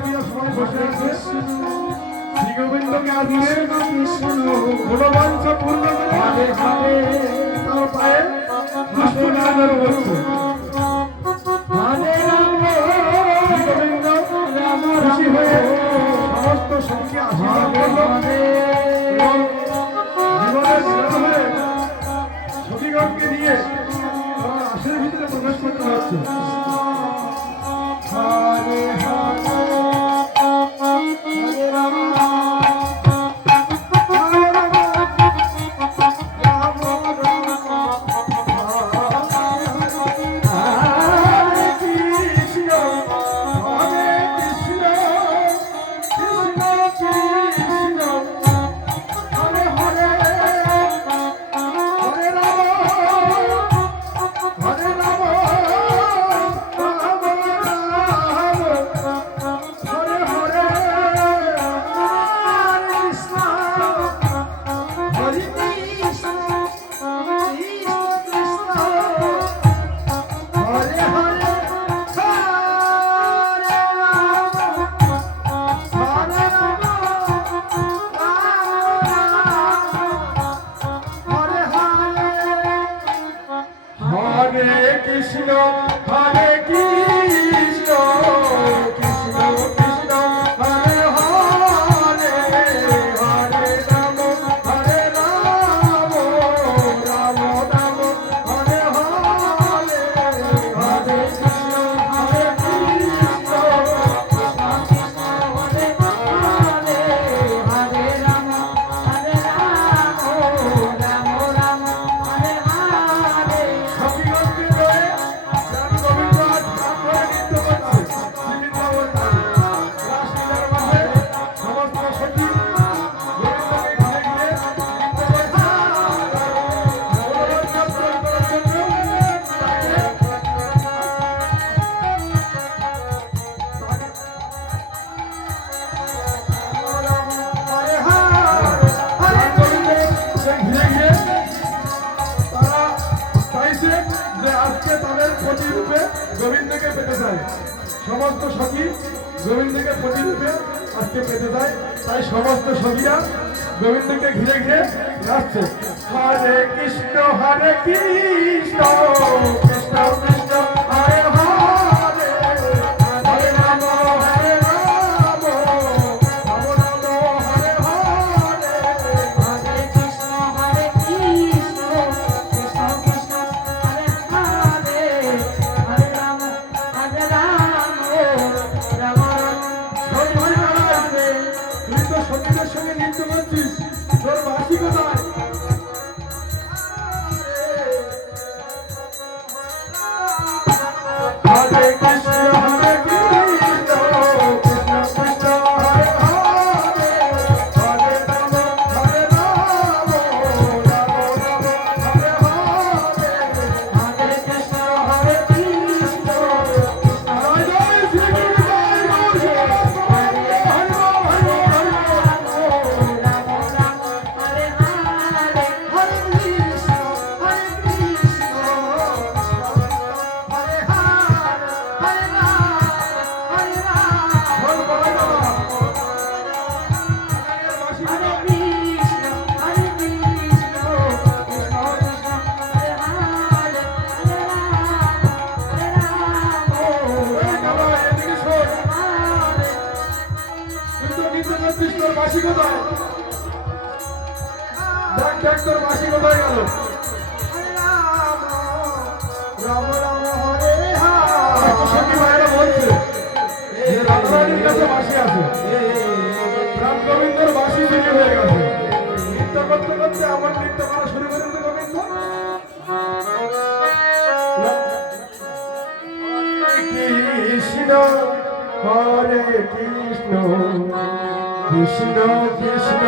সঙ্গীরা সবাই বসে আছে শ্রী গোবিন্দকে আজকে মনোবাঞ্ছা পূর্ণ করে তার পায়ে পুষ্প নিবেদন করছে। খুশি হয়ে সমস্ত সঙ্গী আশীর্বাদ করল এবং জীবনের শেষ হয়ে সতীগণকে নিয়ে তার আশের ভিতরে প্রবেশ করতে হচ্ছে। হরে কৃষ্ণ হরে কৃষ্ণ কৃষ্ণ কৃষ্ণ হরে হরে হরে রাম হরে রাম রাম রাম হরে হরে হরে কৃষ্ণ হরে কৃষ্ণ হরে হরে হরে রাম হরে রাম রাম রাম হরে হরে গোবিন্দকে পেতে চায়, সমস্ত সখী গোবিন্দকে প্রতিরূপে আজকে পেতে চায়, তাই সমস্ত সখীরা গোবিন্দকে ঘিরে ঘিরে নাচছে। হরে কৃষ্ণ কৃষ্ণ কৃষ্ণ হরে হরে হরে রাম হরে রাম রাম রাম হরে হরে হরে কৃষ্ণ কৃষ্ণ কৃষ্ণ কৃষ্ণ হরে হরে হরে রাম হরে রাম রাম রাম। তুই তো সঙ্গীতের সঙ্গে নৃত্য করছিস, তোর বাসি কোথায়? হরে কৃষ্ণ কৃষ্ণ কৃষ্ণ কৃষ্ণ হরে হরে হরে রাম রাম রাম হরে হরে হরে কৃষ্ণ কৃষ্ণ জয় জয় শ্রী গুরু জয় গুরু হরে হরে হরে রাম রাম হরে হরে হরে কৃষ্ণ তোর বাসি কোথায়? দেখ দেখ তোর বাসি কোথায় গেল? রাম রাম হরে হরে সখী ভাইরা বলছে যে রাধারানীর কাছে বাসি আছে, রাম গোবিন্দর বাসি বিক্রি হয়ে গেছে। নৃত্য করতে করতে আমার নৃত্য করা শুরু করেছে গোবিন্দ। কৃষ্ণ হরে কৃষ্ণ কৃষ্ণ কৃষ্ণ